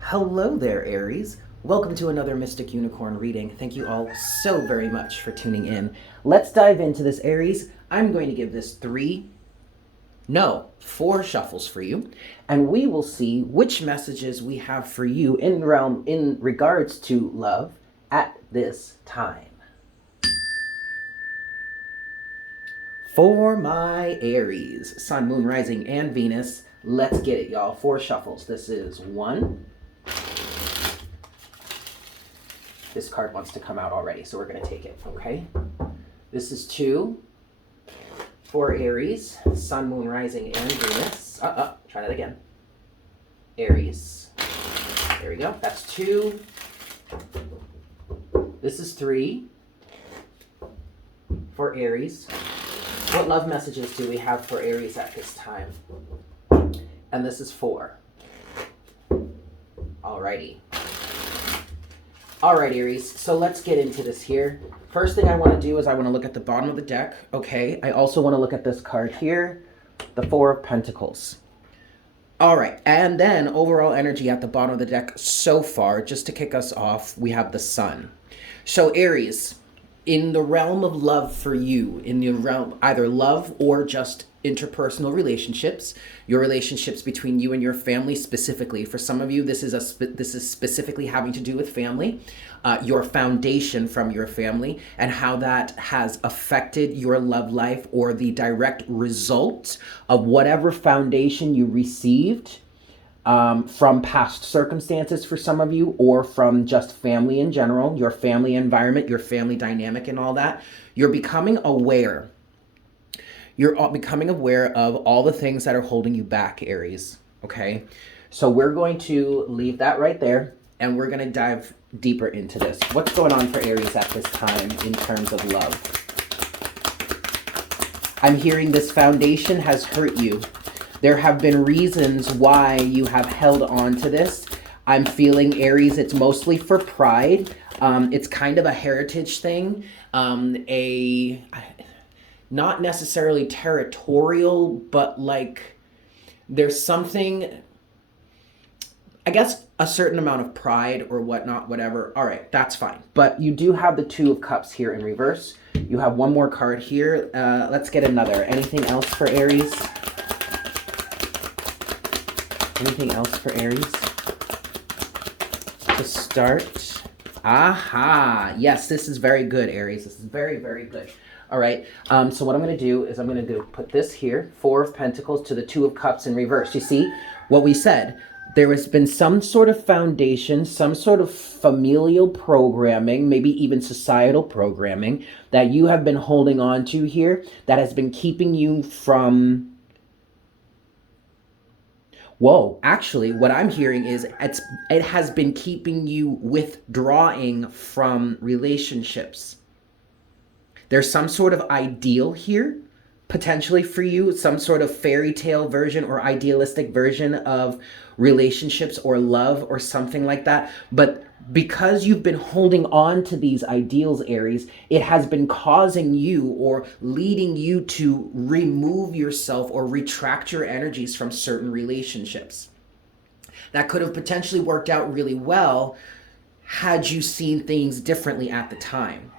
Hello there, Aries. Welcome to another Mystic Unicorn reading. Thank you all so very much for tuning in. Let's dive into this, Aries. I'm going to give this four shuffles for you, and we will see which messages we have for you in regards to love at this time. For my Aries, Sun, Moon, Rising, and Venus, let's get it, y'all. Four shuffles. This is one. This card wants to come out already, so we're going to take it, okay? This is two. For Aries, Sun, Moon, Rising, and Venus. Try that again. Aries. There we go. That's two. This is three. For Aries. What love messages do we have for Aries at this time? And this is four. Alrighty. Alright, Aries, so let's get into this here. First thing I want to do is I want to look at the bottom of the deck, okay? I also want to look at this card here, the Four of Pentacles. Alright, and then overall energy at the bottom of the deck so far, just to kick us off, we have the Sun. So Aries, in the realm of love for you, in the realm either love or just interpersonal relationships, your relationships between you and your family specifically. For some of you, this is specifically having to do with family, your foundation from your family, and how that has affected your love life, or the direct result of whatever foundation you received from past circumstances for some of you, or from just family in general, your family environment, your family dynamic and all that. You're becoming aware. You're becoming aware of all the things that are holding you back, Aries, okay? So we're going to leave that right there, and we're going to dive deeper into this. What's going on for Aries at this time in terms of love? I'm hearing this foundation has hurt you. There have been reasons why you have held on to this. I'm feeling, Aries, it's mostly for pride. It's kind of a heritage thing, not necessarily territorial, but like there's something, I guess, a certain amount of pride or whatnot, whatever. All right, that's fine. But you do have the Two of Cups here in reverse. You have one more card here. Let's get another. Anything else for Aries? Anything else for Aries? To start. Aha. Yes, this is very good, Aries. This is very, very good. All right. So what I'm going to do is I'm going to put this here, Four of Pentacles to the Two of Cups in reverse. You see what we said? There has been some sort of foundation, some sort of familial programming, maybe even societal programming that you have been holding on to here that has been keeping you from... Whoa, actually, what I'm hearing is it has been keeping you withdrawing from relationships. There's some sort of ideal here, potentially for you, some sort of fairy tale version or idealistic version of relationships or love or something like that. But because you've been holding on to these ideals, Aries, it has been causing you or leading you to remove yourself or retract your energies from certain relationships. That could have potentially worked out really well had you seen things differently at the time.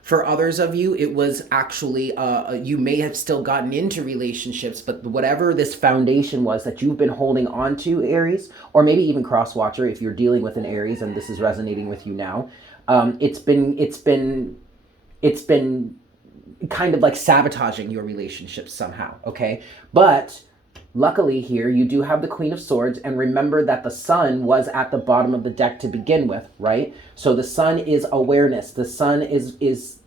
For others of you, it was actually, you may have still gotten into relationships, but whatever this foundation was that you've been holding on to, Aries, or maybe even cross-watcher if you're dealing with an Aries and this is resonating with you now, it's been kind of like sabotaging your relationships somehow, okay? But luckily here, you do have the Queen of Swords, and remember that the Sun was at the bottom of the deck to begin with, right? So the Sun is awareness. The Sun is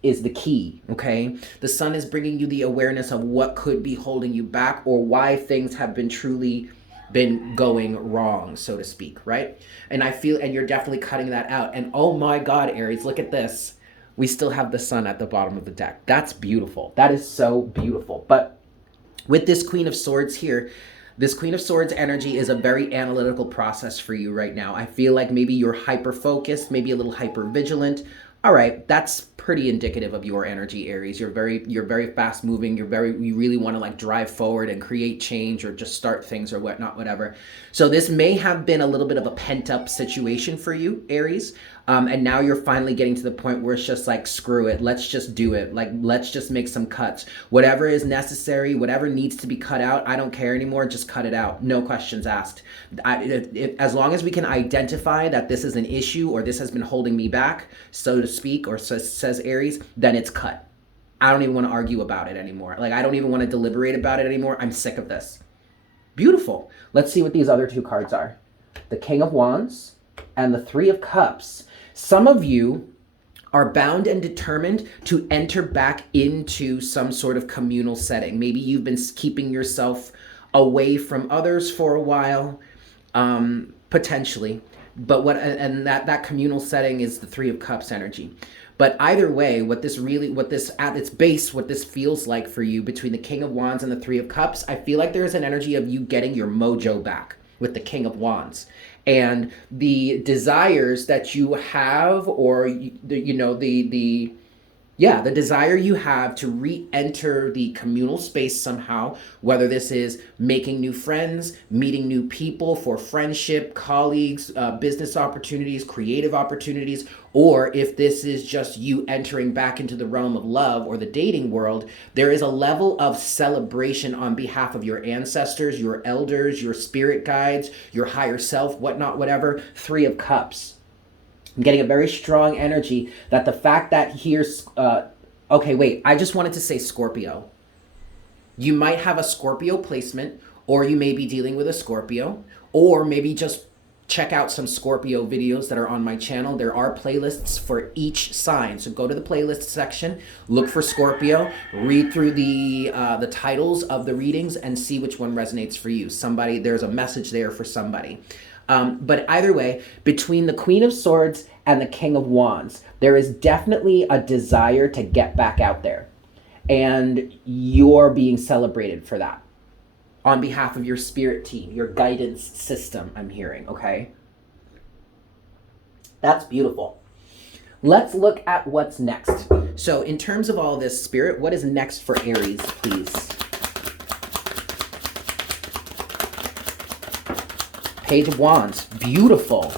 the key, okay? The Sun is bringing you the awareness of what could be holding you back or why things have been truly been going wrong, so to speak, right? And I feel, and you're definitely cutting that out. And oh my God, Aries, look at this. We still have the Sun at the bottom of the deck. That's beautiful. That is so beautiful. But with this Queen of Swords here, this Queen of Swords energy is a very analytical process for you right now. I feel like maybe you're hyper-focused, maybe a little hyper-vigilant, All right, that's pretty indicative of your energy, Aries. You're very fast moving. You really want to like drive forward and create change or just start things or whatnot, whatever. So this may have been a little bit of a pent up situation for you, Aries. And now you're finally getting to the point where it's just like, screw it. Let's just do it. Like, let's just make some cuts. Whatever is necessary, whatever needs to be cut out, I don't care anymore. Just cut it out. No questions asked. As long as we can identify that this is an issue or this has been holding me back, so to speak, or says Aries, then it's cut. I don't even want to argue about it anymore. Like, I don't even want to deliberate about it anymore. I'm sick of this. Beautiful. Let's see what these other two cards are. The King of Wands and the Three of Cups. Some of you are bound and determined to enter back into some sort of communal setting. Maybe you've been keeping yourself away from others for a while, potentially. But that communal setting is the Three of Cups energy. But either way, what this at its base, what this feels like for you between the King of Wands and the Three of Cups, I feel like there's an energy of you getting your mojo back with the King of Wands. And the desires that you have, or the desire you have to re-enter the communal space somehow, whether this is making new friends, meeting new people for friendship, colleagues, business opportunities, creative opportunities, or if this is just you entering back into the realm of love or the dating world, there is a level of celebration on behalf of your ancestors, your elders, your spirit guides, your higher self, whatnot, whatever. Three of Cups. I'm getting a very strong energy that the fact that here's, okay, wait, I just wanted to say Scorpio. You might have a Scorpio placement, or you may be dealing with a Scorpio, or maybe just check out some Scorpio videos that are on my channel. There are playlists for each sign. So go to the playlist section, look for Scorpio, read through the titles of the readings and see which one resonates for you. There's a message there for somebody. But either way, between the Queen of Swords and the King of Wands, there is definitely a desire to get back out there. And you're being celebrated for that on behalf of your spirit team, your guidance system, I'm hearing, okay? That's beautiful. Let's look at what's next. So in terms of all this, Spirit, what is next for Aries, please? Page of Wands. Beautiful.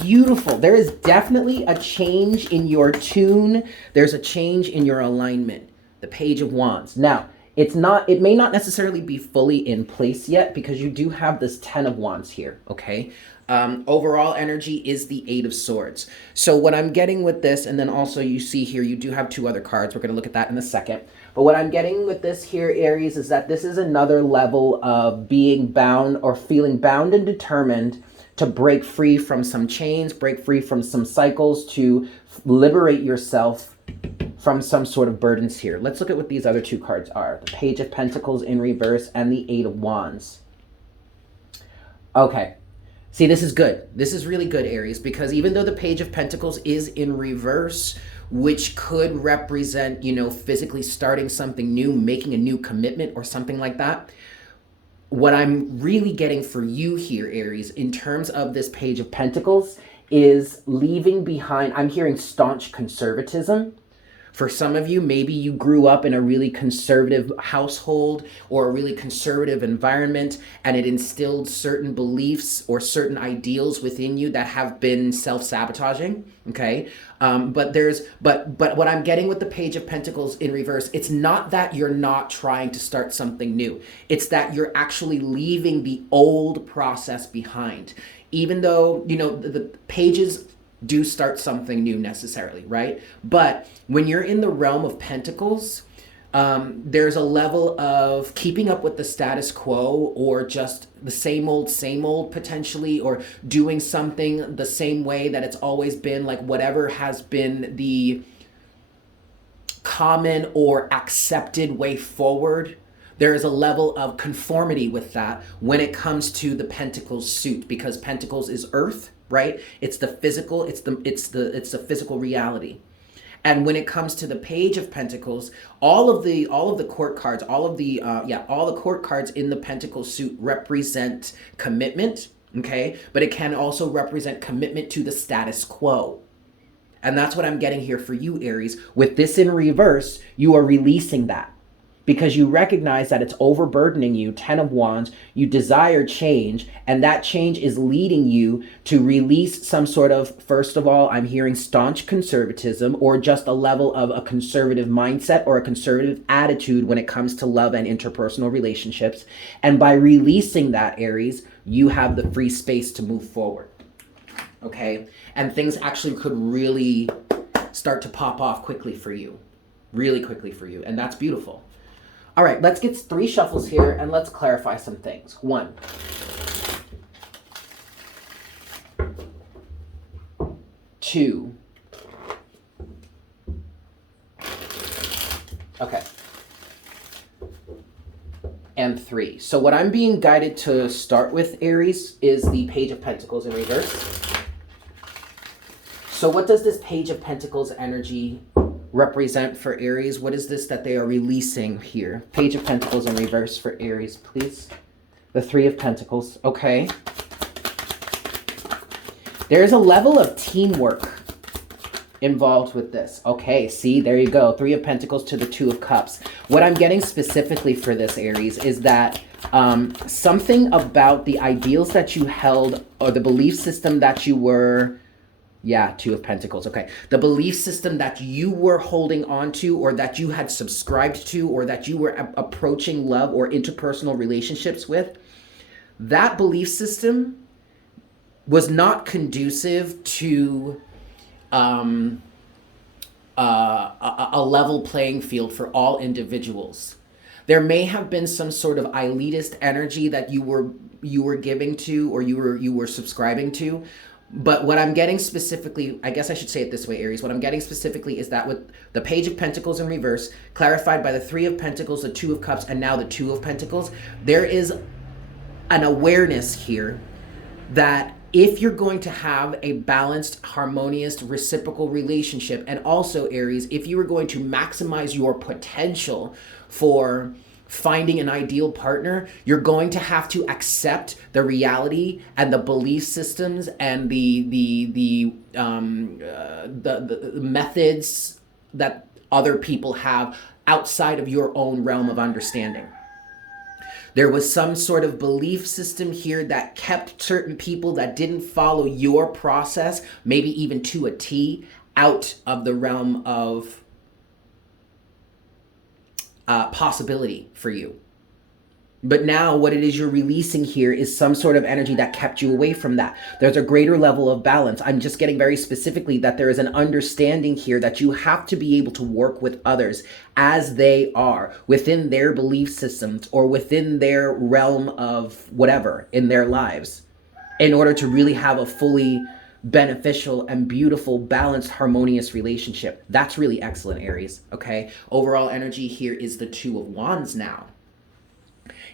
Beautiful. There is definitely a change in your tune. There's a change in your alignment. The Page of Wands. Now, it may not necessarily be fully in place yet because you do have this 10 of Wands here, okay? Overall energy is the 8 of Swords. So what I'm getting with this, and then also you see here, you do have two other cards. We're going to look at that in a second. But what I'm getting with this here, Aries, is that this is another level of being bound or feeling bound and determined to break free from some chains, break free from some cycles, to liberate yourself from some sort of burdens here. Let's look at what these other two cards are. The Page of Pentacles in reverse and the 8 of Wands. Okay. See, this is good. This is really good, Aries, because even though the Page of Pentacles is in reverse, which could represent, physically starting something new, making a new commitment or something like that, what I'm really getting for you here, Aries, in terms of this Page of Pentacles is leaving behind, I'm hearing staunch conservatism. For some of you, maybe you grew up in a really conservative household or a really conservative environment, and it instilled certain beliefs or certain ideals within you that have been self-sabotaging, okay? But what I'm getting with the Page of Pentacles in reverse, it's not that you're not trying to start something new. It's that you're actually leaving the old process behind. Even though, the pages do start something new necessarily, right? But when you're in the realm of Pentacles, there's a level of keeping up with the status quo, or just the same old potentially, or doing something the same way that it's always been, like whatever has been the common or accepted way forward. There is a level of conformity with that when it comes to the Pentacles suit, because Pentacles is earth, right? It's the physical, it's the physical reality. And when it comes to the Page of Pentacles, all of the court cards, all the court cards in the Pentacle suit represent commitment, okay? But it can also represent commitment to the status quo. And that's what I'm getting here for you, Aries. With this in reverse, you are releasing that because you recognize that it's overburdening you, 10 of Wands, you desire change, and that change is leading you to release some sort of, first of all, I'm hearing staunch conservatism or just a level of a conservative mindset or a conservative attitude when it comes to love and interpersonal relationships. And by releasing that, Aries, you have the free space to move forward, okay? And things actually could really start to pop off quickly for you, really quickly for you, and that's beautiful. All right, let's get 3 shuffles here and let's clarify some things. 1, 2, okay, and 3. So what I'm being guided to start with, Aries, is the Page of Pentacles in reverse. So what does this Page of Pentacles energy represent for Aries? What is this that they are releasing here? Page of Pentacles in reverse for Aries, please. The 3 of Pentacles, okay. There's a level of teamwork involved with this. Okay, see, there you go. 3 of Pentacles to the 2 of Cups. What I'm getting specifically for this, Aries, is that something about the ideals that you held or the belief system that you were... Yeah, 2 of Pentacles, okay. The belief system that you were holding on to or that you had subscribed to or that you were approaching love or interpersonal relationships with, that belief system was not conducive to a level playing field for all individuals. There may have been some sort of elitist energy that you were giving to or you were subscribing to. But what I'm getting specifically, I guess I should say it this way, Aries, what I'm getting specifically is that with the Page of Pentacles in reverse, clarified by the 3 of Pentacles, the 2 of Cups, and now the 2 of Pentacles, there is an awareness here that if you're going to have a balanced, harmonious, reciprocal relationship, and also, Aries, if you are going to maximize your potential for finding an ideal partner, you're going to have to accept the reality and the belief systems and the methods that other people have outside of your own realm of understanding. There was some sort of belief system here that kept certain people that didn't follow your process, maybe even to a T, out of the realm of possibility for you. But now what it is you're releasing here is some sort of energy that kept you away from that. There's a greater level of balance. I'm just getting very specifically that there is an understanding here that you have to be able to work with others as they are within their belief systems or within their realm of whatever in their lives in order to really have a fully beneficial and beautiful, balanced, harmonious relationship. That's really excellent, Aries, okay? Overall energy here is the 2 of Wands now.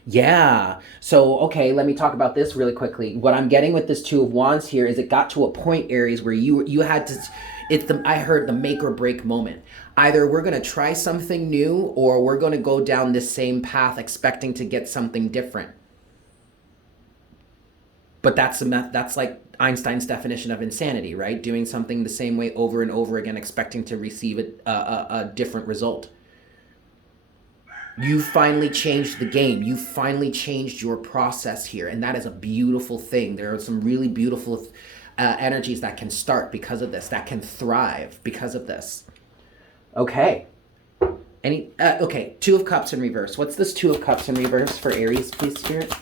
Yeah, so, okay, let me talk about this really quickly. What I'm getting with this 2 of Wands here is it got to a point, Aries, where you had to, I heard the make or break moment. Either we're going to try something new or we're going to go down this same path expecting to get something different. But that's like Einstein's definition of insanity, right? Doing something the same way over and over again, expecting to receive a different result. You finally changed the game. You finally changed your process here. And that is a beautiful thing. There are some really beautiful energies that can start because of this, that can thrive because of this. Okay. Okay, 2 of Cups in reverse. What's this 2 of Cups in reverse for Aries, please, Spirit?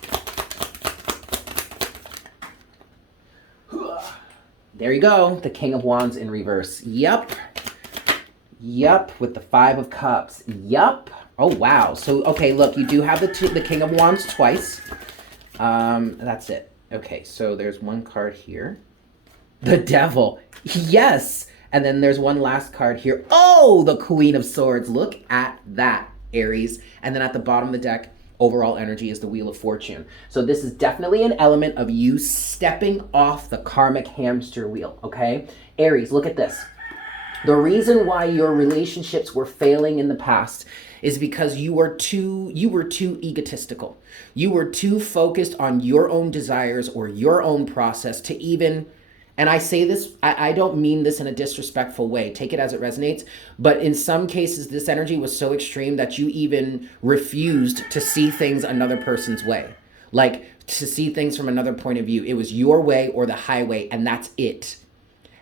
There you go. The King of Wands in reverse. Yup. Yup. With the 5 of Cups. Yup. Oh, wow. So, okay, look, you do have the King of Wands twice. That's it. Okay, so there's one card here. The Devil. Yes. And then there's one last card here. Oh, the Queen of Swords. Look at that, Aries. And then at the bottom of the deck, overall energy is the Wheel of Fortune. So this is definitely an element of you stepping off the karmic hamster wheel, okay? Aries, look at this. The reason why your relationships were failing in the past is because you were too egotistical. You were too focused on your own desires or your own process to even And I say this, I don't mean this in a disrespectful way. Take it as it resonates. But in some cases, this energy was so extreme that you even refused to see things another person's way. Like to see things from another point of view. It was your way or the highway, and that's it.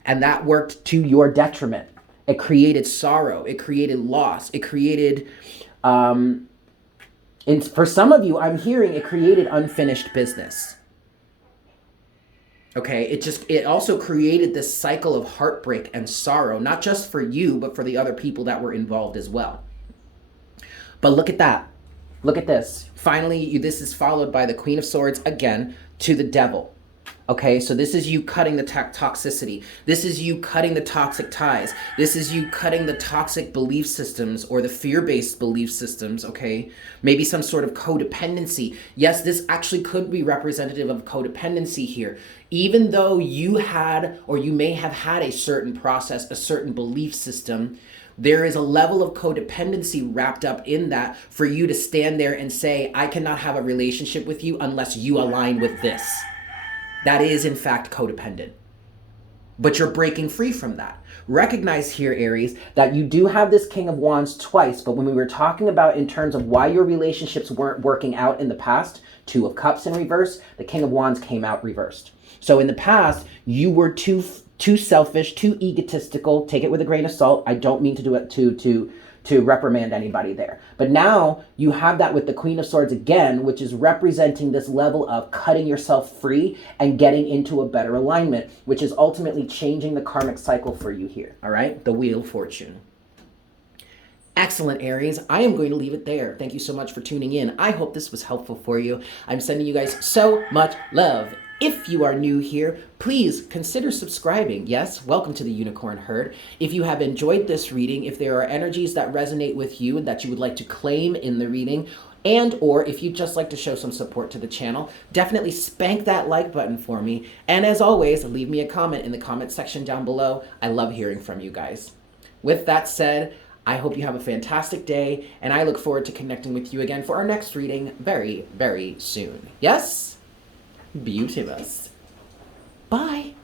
And that worked to your detriment. It created sorrow. It created loss. It created, and for some of you, I'm hearing it created unfinished business. Okay, it also created this cycle of heartbreak and sorrow, not just for you, but for the other people that were involved as well. But look at that. Look at this. Finally, this is followed by the Queen of Swords again to the Devil. Okay, so this is you cutting the toxicity. This is you cutting the toxic ties. This is you cutting the toxic belief systems or the fear-based belief systems, okay? Maybe some sort of codependency. Yes, this actually could be representative of codependency here. Even though you had, or you may have had a certain process, a certain belief system, there is a level of codependency wrapped up in that for you to stand there and say, I cannot have a relationship with you unless you align with this. That is, in fact, codependent. But you're breaking free from that. Recognize here, Aries, that you do have this King of Wands twice, but when we were talking about in terms of why your relationships weren't working out in the past, Two of Cups in reverse, the King of Wands came out reversed. So in the past, you were too selfish, too egotistical. Take it with a grain of salt. I don't mean to do it to reprimand anybody there. But now you have that with the Queen of Swords again, which is representing this level of cutting yourself free and getting into a better alignment, which is ultimately changing the karmic cycle for you here, all right? The Wheel of Fortune. Excellent, Aries. I am going to leave it there. Thank you so much for tuning in. I hope this was helpful for you. I'm sending you guys so much love. If you are new here, please consider subscribing. Yes, welcome to the Unicorn Herd. If you have enjoyed this reading, if there are energies that resonate with you and that you would like to claim in the reading, and or if you'd just like to show some support to the channel, definitely spank that like button for me. And as always, leave me a comment in the comment section down below. I love hearing from you guys. With that said, I hope you have a fantastic day, and I look forward to connecting with you again for our next reading very, very soon. Yes? Beautivous. Bye.